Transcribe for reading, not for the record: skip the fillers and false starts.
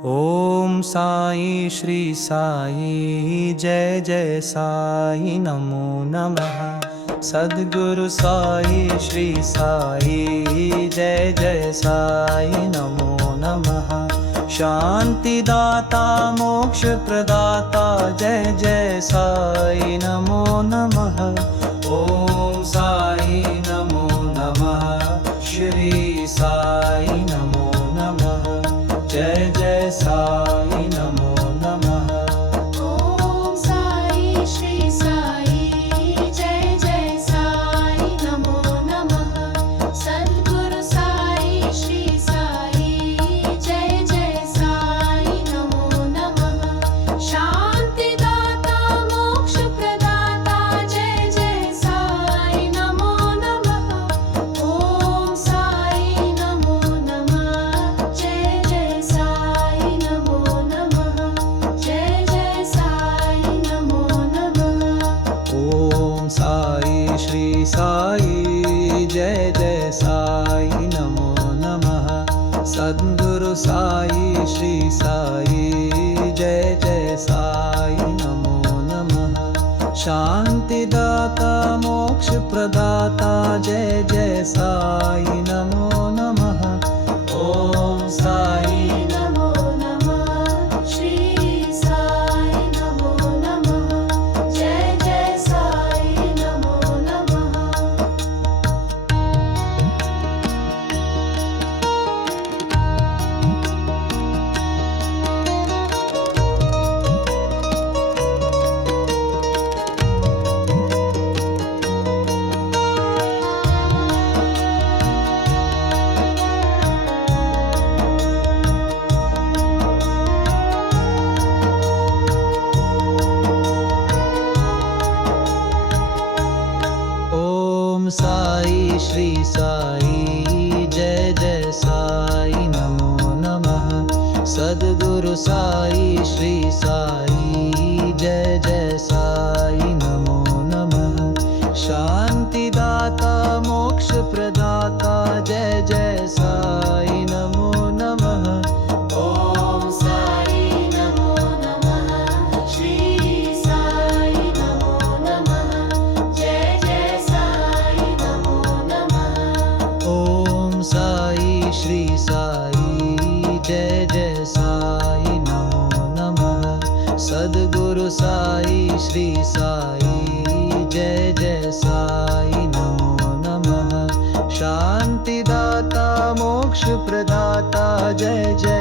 ओम साई श्री साई जय जय साई नमो नमः। सद्गुरु साई श्री साई जय जय साई नमो नमः। शांति दाता मोक्ष प्रदाता जय जय साई नमो नमः। ओम साई नमो नमः। श्री साई नमो नमः। जय जय साई नमो नमः। ओम साई श्री साई जय जय साई नमो नमः। सद्गुरु साई श्री साई जय जय साई नमो नमः। शांति दाता मोक्ष प्रदाता जय जय साई नमो नमः। ओम साई नमो नमः। जय जय साई नमो नमः। जय जय साई नमो नमः। ओम साई श्री साई जय जय साई नमो नमः। सद्गुरु साई श्री साई जय जय साई नमो नमः। शांति दाता मोक्ष प्रदाता जय जय साई नमो नमः। ओम साई नमो नमः। श्री साई नमो नमः। जय जय साई नमो नमः। ओम साई श्री साई जय जय साई नमो नमः। सद्गुरु साई श्री साई जय जय साई नमो नमः। शांति दाता मोक्ष प्रदाता जय जय साई नमो नमः। ओम साई नमो नमः। श्री साई नमो नमः। जय जय साई नमो नमः। ओम साई श्री साई जय जय साई नमो नमः। सद्गुरु साई श्री साई जय जय साई नमो नमः। शांति दाता मोक्ष प्रदाता जय जय